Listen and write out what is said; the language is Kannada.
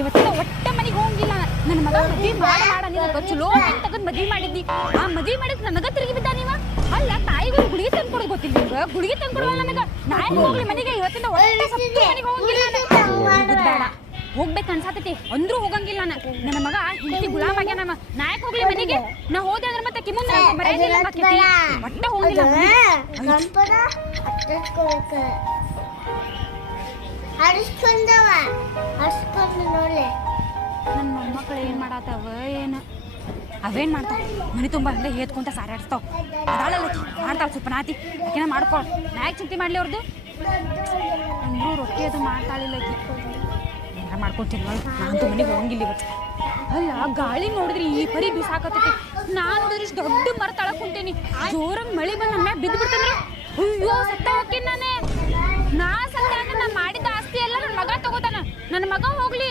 ಇವತ್ತಿನ ಒಟ್ಟ ಮನೆಗೆ ಹೋಗಿಲ್ಲ. ನನ್ನ ಮಗ ಮದ್ವಿ ಮಾಡ ಚಲೋ ತಗದ್ ಮದ್ವಿ ಮಾಡಿದ್ದಿ. ಆ ಮದ್ವಿ ಮಾಡಿದ್ ನನಗ ತಿರುಗಿ ಬಿದ್ದ ನೀವ. ಅಲ್ಲ ತಾಯಿಗೂ ಗುಳಿಗೆ ತಂದು ಕೊಡೋದು ಗೊತ್ತಿಲ್ಲ ನಿಮ್ಗೆ. ಗುಳಿಗೆ ತಂದು ಕೊಡುವಲ್ಲ ನನಗ. ನಾಯಿ ಹೋಗ್ಲಿ ಮನೆಗೆ. ಇವತ್ತಿನ ಒಟ್ಟ ಸತ್ತು ಮನೆಗೆ ಹೋಗಿಲ್ಲ. ಬೇಡ ಹೋಗ್ಬೇಕು ಅನ್ಸಾತೈತಿ ಅಂದ್ರೂ ಹೋಗಂಗಿಲ್ಲ. ನನ್ನ ಮಗ ಹಿಂದಿ ಗುಲಾಮ್ ಆಗ್ಯಾನ. ನಾಯಕ್ ಹೋಗ್ಲಿ ಮನೆಗೆ. ನಾ ಹೋದೆ ಅಂದ್ರೆ ಮತ್ತೆ ಕಿಮ್ಮುಂದ ಒಟ್ಟ ಹೋಗಿಲ್ಲ. ನನ್ನ ಮೊಮ್ಮಕ್ಕಳು ಏನ್ ಮಾಡಾತವ ಏನ ಅವೇನ್ ಮಾಡ್ತಾವ ಮನೆ ತುಂಬ ಹಂಗೆ ಏತ್ಕೊಂತ ಸಾರಾಡ್ಸ್ತಾವ. ಅದಾಳಲ್ಲ ಮಾಡ್ತಾವ ಸ್ವಲ್ಪ ನಾತಿ ಆಕಿನ ಮಾಡ್ಕೊಳ್. ನಾ ಯಾಕೆ ಚಿಂತೆ ಮಾಡ್ಲಿ ಅವ್ರದ್ದು. ಅಂದ್ರೂ ರೊಟ್ಟಿ ಅದು ಮಾಡ್ತಾಳಿಲ್ಲ ಆಕಿ. ಏನಾರ ಮಾಡ್ಕೊತೀನಿ ನಾನಂತೂ ಮನೆಗೆ ಹೋಗಂಗಿಲ್ಲ ಇವತ್ತು. ಅಲ್ಲ ಗಾಳಿ ನೋಡಿದ್ರಿ ಈ ಪರಿ ಬಿಸಾಕತ್ತೈತಿ. ನಾನು ನೋಡಿದ್ರೆ ಇಷ್ಟು ದೊಡ್ಡ ಮರ ತಳಕ್ ಕುಂತೀನಿ. ಜೋರಂಗ್ ಮಳಿ ಬಂದು ನನ್ನ ಮ್ಯಾಗ ಬಿದ್ದು ಬಿಡ್ತಂದ್ರೆ ಅಯ್ಯೋ ಸತ್ತ ಹೋಗ್ತೀನಿ ನಾನೇ. ನಾ ಸತ್ತ ಅಂದ್ರೆ ನಾ ಮಾಡಿದ ಆಸ್ತಿ ಎಲ್ಲ ನನ್ನ ಮಗ ತಗೋತಾನ. ನನ್ನ ಮಗ ಹೋಗ್ಲಿ